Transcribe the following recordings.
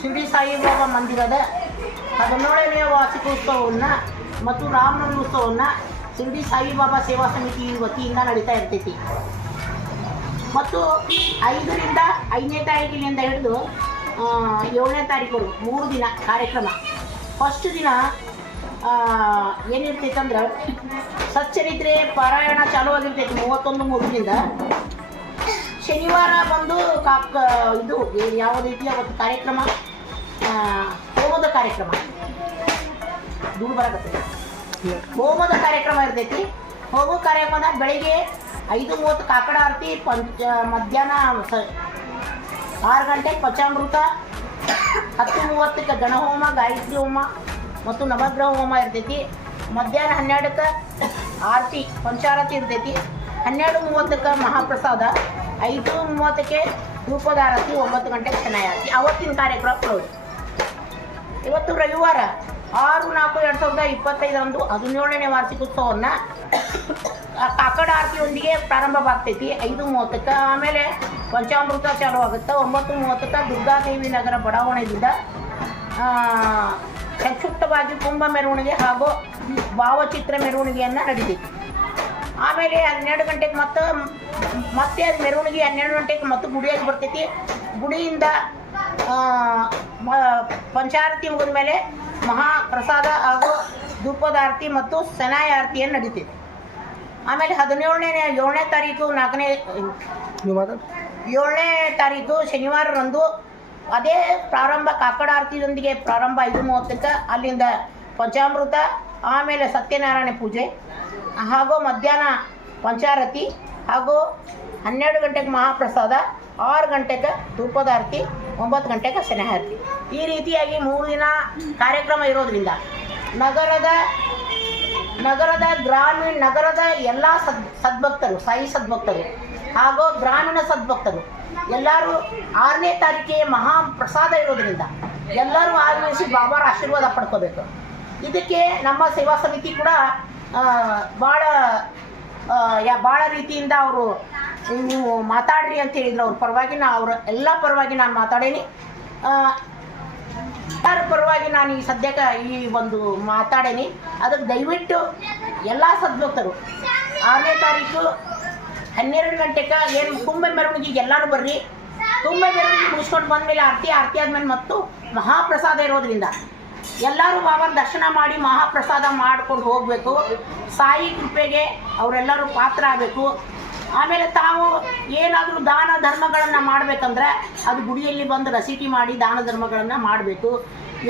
ಶಿರಡಿ ಸಾಯಿಬಾಬಾ ಮಂದಿರದ 17ನೇ ವಾರ್ಷಿಕೋತ್ಸವವನ್ನು ಮತ್ತು ರಾಮನವಮಿ ಉತ್ಸವವನ್ನು ಶಿರಡಿ ಸಾಯಿಬಾಬಾ ಸೇವಾ ಸಮಿತಿ ವತಿಯಿಂದ ನಡೀತಾ ಇರ್ತೈತಿ. ಮತ್ತು 5ನೇ ತಾರೀಕಿನಿಂದ ಹಿಡಿದು 7ನೇ ತಾರೀಕು 3 ದಿನ ಕಾರ್ಯಕ್ರಮ. ಫಸ್ಟ್ ದಿನ ಏನಿರ್ತೈತೆ ಅಂದ್ರೆ ಸಚ್ಚರಿತ್ರೆ ಪಾರಾಯಣ ಚಾಲೂ ಆಗಿರ್ತೈತಿ 31/3ರಿಂದ. ಶನಿವಾರ ಬಂದು ಇದು ಯಾವ ರೀತಿಯ ಒಂದು ಕಾರ್ಯಕ್ರಮ, ಹೋಮದ ಕಾರ್ಯಕ್ರಮ ದೂರ ಬರಕತ್ತೈತಿ. ಹೋಮದ ಕಾರ್ಯಕ್ರಮ ಇರ್ತೈತಿ. ಹೋಮ ಕಾರ್ಯಕ್ರಮ ಬೆಳಿಗ್ಗೆ 5:30 ಕಾಕಡ ಆರತಿ, ಮಧ್ಯಾಹ್ನ 6 ಗಂಟೆಗೆ ಪಂಚಾಮೃತ, 10:30ಕ್ಕೆ ಗಣಹೋಮ, ಗಾಯತ್ರಿ ಹೋಮ ಮತ್ತು ನವಗ್ರಹ ಹೋಮ ಇರ್ತೈತಿ. ಮಧ್ಯಾಹ್ನ 12ಕ್ಕೆ ಆರತಿ ಪಂಚಾರತಿ ಇರ್ತೈತಿ. 12:30ಕ್ಕೆ ಮಹಾಪ್ರಸಾದ, 5:30ಕ್ಕೆ ಧೂಪದ ಆರತಿ, 9 ಗಂಟೆಗೆ ಶನಾಯ ಆರತಿ. ಅವತ್ತಿನ ಕಾರ್ಯಕ್ರಮ ಕ್ಲೋಸ್. ಇವತ್ತು ರವಿವಾರ 6/4/2025 17ನೇ ವಾರ್ಷಿಕೋತ್ಸವವನ್ನು ಕಾಕಡ ಆರತಿಯೊಂದಿಗೆ ಪ್ರಾರಂಭವಾಗ್ತೈತಿ 5:30ಕ್ಕೆ. ಆಮೇಲೆ ಪಂಚಾಮೃತ ಚಾಲು ಆಗುತ್ತೆ 9:30ಕ್ಕೆ. ದುರ್ಗಾದೇವಿ ನಗರ ಬಡಾವಣೆಯಿಂದ ಸಂಕ್ಷಿಪ್ತವಾಗಿ ಕುಂಭ ಮೆರವಣಿಗೆ ಹಾಗೂ ಭಾವಚಿತ್ರ ಮೆರವಣಿಗೆಯನ್ನು ನಡೀತೈತಿ. ಆಮೇಲೆ 12 ಗಂಟೆಗೆ ಮತ್ತೆ ಮೆರವಣಿಗೆ 12 ಗಂಟೆಗೆ ಮತ್ತೆ ಗುಡಿಯಾಗಿ ಬರ್ತೈತಿ. ಗುಡಿಯಿಂದ ಪಂಚಾರತಿ ಮುಗಿದ ಮೇಲೆ ಮಹಾಪ್ರಸಾದ ಹಾಗೂ ಧೂಪದ ಆರತಿ ಮತ್ತು ಶನಾಯ ಆರತಿಯನ್ನು ನಡೀತೈತಿ. ಆಮೇಲೆ 7ನೇ ತಾರೀಕು 7ನೇ ತಾರೀಕು ಶನಿವಾರರಂದು ಅದೇ ಪ್ರಾರಂಭ ಕಾಕಡ ಆರತಿಯೊಂದಿಗೆ ಪ್ರಾರಂಭ 5:30ಕ್ಕೆ. ಅಲ್ಲಿಂದ ಪಂಚಾಮೃತ, ಆಮೇಲೆ ಸತ್ಯನಾರಾಯಣ ಪೂಜೆ ಹಾಗೂ ಮಧ್ಯಾಹ್ನ ಪಂಚಾರತಿ ಹಾಗೂ 12 ಗಂಟೆಗೆ ಮಹಾಪ್ರಸಾದ, 6 ಗಂಟೆಗೆ ಧೂಪದ ಆರತಿ, 9 ಗಂಟೆಗೆ ಶನಾಯ ಆರತಿ. ಈ ರೀತಿಯಾಗಿ 3 ದಿನ ಕಾರ್ಯಕ್ರಮ ಇರೋದ್ರಿಂದ ನಗರದ ಎಲ್ಲ ಸದ್ಭಕ್ತರು, ಸಾಯಿ ಸದ್ಭಕ್ತರು ಹಾಗೂ ಗ್ರಾಮೀಣ ಸದ್ಭಕ್ತರು ಎಲ್ಲರೂ 6ನೇ ತಾರೀಕಿಗೆ ಮಹಾಪ್ರಸಾದ ಇರೋದ್ರಿಂದ ಎಲ್ಲರೂ ಆಗಮಿಸಿ ಬಾಬಾರ ಆಶೀರ್ವಾದ ಪಡ್ಕೋಬೇಕು. ಇದಕ್ಕೆ ನಮ್ಮ ಸೇವಾ ಸಮಿತಿ ಕೂಡ ಭಾಳ ರೀತಿಯಿಂದ ಅವರು ನೀವು ಮಾತಾಡ್ರಿ ಅಂತ ಹೇಳಿದ್ರು. ಅವ್ರ ಪರವಾಗಿ ಅವ್ರ ಎಲ್ಲ ಪರವಾಗಿ ನಾನು ಮಾತಾಡೇನಿ. ಎಲ್ಲರ ಪರವಾಗಿ ನಾನು ಈ ಸದ್ಯಕ್ಕೆ ಈ ಒಂದು ಮಾತಾಡೇನಿ. ಅದಕ್ಕೆ ದಯವಿಟ್ಟು ಎಲ್ಲ ಸದ್ಭಕ್ತರು 6ನೇ ತಾರೀಕು 12 ಗಂಟೆಗೆ ಏನು ಕುಂಭ ಮೆರವಣಿಗೆಗೆ ಎಲ್ಲರೂ ಬರ್ರಿ. ಕುಂಭ ಮೆರವಣಿಗೆ ಮುಗಿಸ್ಕೊಂಡು ಬಂದಮೇಲೆ ಆರತಿ ಆದಮೇಲೆ ಮತ್ತು ಮಹಾಪ್ರಸಾದ ಇರೋದ್ರಿಂದ ಎಲ್ಲರೂ ಬಾಬಾರ ದರ್ಶನ ಮಾಡಿ ಮಹಾಪ್ರಸಾದ ಮಾಡ್ಕೊಂಡು ಹೋಗಬೇಕು. ಸಾಯಿ ಕೃಪೆಗೆ ಅವರೆಲ್ಲರೂ ಪಾತ್ರ ಆಗಬೇಕು. ಆಮೇಲೆ ತಾವು ಏನಾದರೂ ದಾನ ಧರ್ಮಗಳನ್ನು ಮಾಡಬೇಕಂದ್ರೆ ಅದು ಗುಡಿಯಲ್ಲಿ ಬಂದು ರಸೀಟಿ ಮಾಡಿ ದಾನ ಧರ್ಮಗಳನ್ನು ಮಾಡಬೇಕು.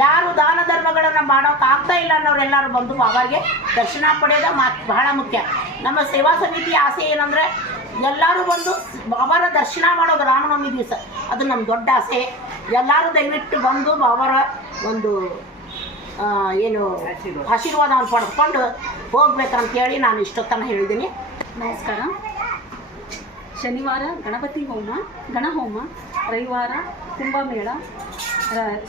ಯಾರು ದಾನ ಧರ್ಮಗಳನ್ನು ಮಾಡೋಕ್ಕಾಗ್ತಾ ಇಲ್ಲ ಅನ್ನೋರೆಲ್ಲರೂ ಬಂದು ಬಾಬಾಗೆ ದರ್ಶನ ಪಡೆಯೋದು ಬಹಳ ಮುಖ್ಯ. ನಮ್ಮ ಸೇವಾ ಸಮಿತಿ ಆಸೆ ಏನಂದರೆ ಎಲ್ಲರೂ ಬಂದು ಬಾಬಾರ ದರ್ಶನ ಮಾಡೋದು ರಾಮನವಮಿ ದಿವಸ. ಅದು ನಮ್ಮ ದೊಡ್ಡ ಆಸೆ. ಎಲ್ಲರೂ ದಯವಿಟ್ಟು ಬಂದು ಬಾಬಾರ ಒಂದು ಏನು ಆಶೀರ್ವಾದವನ್ನು ಪಡ್ಕೊಂಡು ಹೋಗ್ಬೇಕಂತೇಳಿ ನಾನು ಇಷ್ಟೊತ್ತನ ಹೇಳಿದ್ದೀನಿ. ನಮಸ್ಕಾರ. ಶನಿವಾರ ಗಣಪತಿ ಹೋಮ, ಗಣಹೋಮ, ರವಿವಾರ ಕುಂಭಮೇಳ,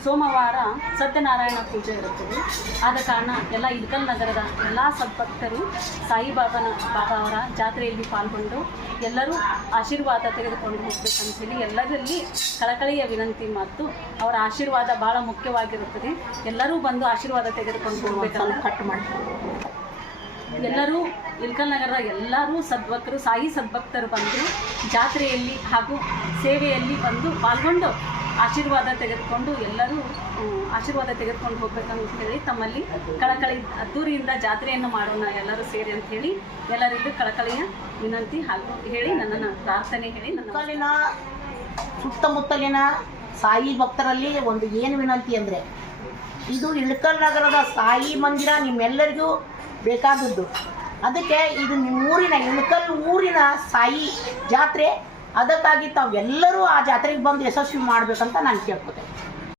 ಸೋಮವಾರ ಸತ್ಯನಾರಾಯಣ ಪೂಜೆ ಇರುತ್ತದೆ. ಆದ ಕಾರಣ ಎಲ್ಲ ಇಳಕಲ್ ನಗರದ ಎಲ್ಲ ಸದ್ಭಕ್ತರು ಸಾಯಿಬಾಬಾ ಅವರ ಜಾತ್ರೆಯಲ್ಲಿ ಪಾಲ್ಗೊಂಡು ಎಲ್ಲರೂ ಆಶೀರ್ವಾದ ತೆಗೆದುಕೊಂಡು ಹೋಗಬೇಕಂತೇಳಿ ಎಲ್ಲರಲ್ಲಿ ಕಳಕಳಿಯ ವಿನಂತಿ ಮತ್ತು ಅವರ ಆಶೀರ್ವಾದ ಭಾಳ ಮುಖ್ಯವಾಗಿರುತ್ತದೆ. ಎಲ್ಲರೂ ಬಂದು ಆಶೀರ್ವಾದ ತೆಗೆದುಕೊಂಡು ಹೋಗಬೇಕಂತ ಕಟ್ ಮಾಡಿ ಎಲ್ಲರೂ ಇಳಕಲ್ ನಗರದ ಎಲ್ಲರೂ ಸದ್ಭಕ್ತರು, ಸಾಯಿ ಸದ್ಭಕ್ತರು ಬಂದು ಜಾತ್ರೆಯಲ್ಲಿ ಹಾಗೂ ಸೇವೆಯಲ್ಲಿ ಬಂದು ಪಾಲ್ಗೊಂಡು ಆಶೀರ್ವಾದ ತೆಗೆದುಕೊಂಡು ಎಲ್ಲರೂ ಆಶೀರ್ವಾದ ತೆಗೆದುಕೊಂಡು ಹೋಗ್ಬೇಕಂತ ಹೇಳಿ ತಮ್ಮಲ್ಲಿ ಕಳಕಳಿ ಅದ್ದೂರಿಯಿಂದ ಜಾತ್ರೆಯನ್ನು ಮಾಡೋಣ ಎಲ್ಲರೂ ಸೇರಿ ಅಂತ ಹೇಳಿ ಎಲ್ಲರಿಗೂ ಕಳಕಳಿಯ ವಿನಂತಿ ಹಾಗೂ ಹೇಳಿ ನನ್ನನ್ನು ಪ್ರಾರ್ಥನೆ ಹೇಳಿ ನನ್ನ ಸುತ್ತಮುತ್ತಲಿನ ಸಾಯಿ ಭಕ್ತರಲ್ಲಿ ಒಂದು ಏನು ವಿನಂತಿ ಅಂದರೆ, ಇದು ಇಳಕಲ್ ನಗರದ ಸಾಯಿ ಮಂದಿರ ನಿಮ್ಮೆಲ್ಲರಿಗೂ ಬೇಕಾದದ್ದು. ಅದಕ್ಕೆ ಇದು ನಿಮ್ಮೂರಿನ ಇಳಕಲ್ ಊರಿನ ಸಾಯಿ ಜಾತ್ರೆ. ಅದಕ್ಕಾಗಿ ತಾವೆಲ್ಲರೂ ಆ ಜಾತ್ರೆಗೆ ಬಂದು ಯಶಸ್ವಿ ಮಾಡಬೇಕಂತ ನಾನು ಕೇಳ್ಕೊತೇನೆ.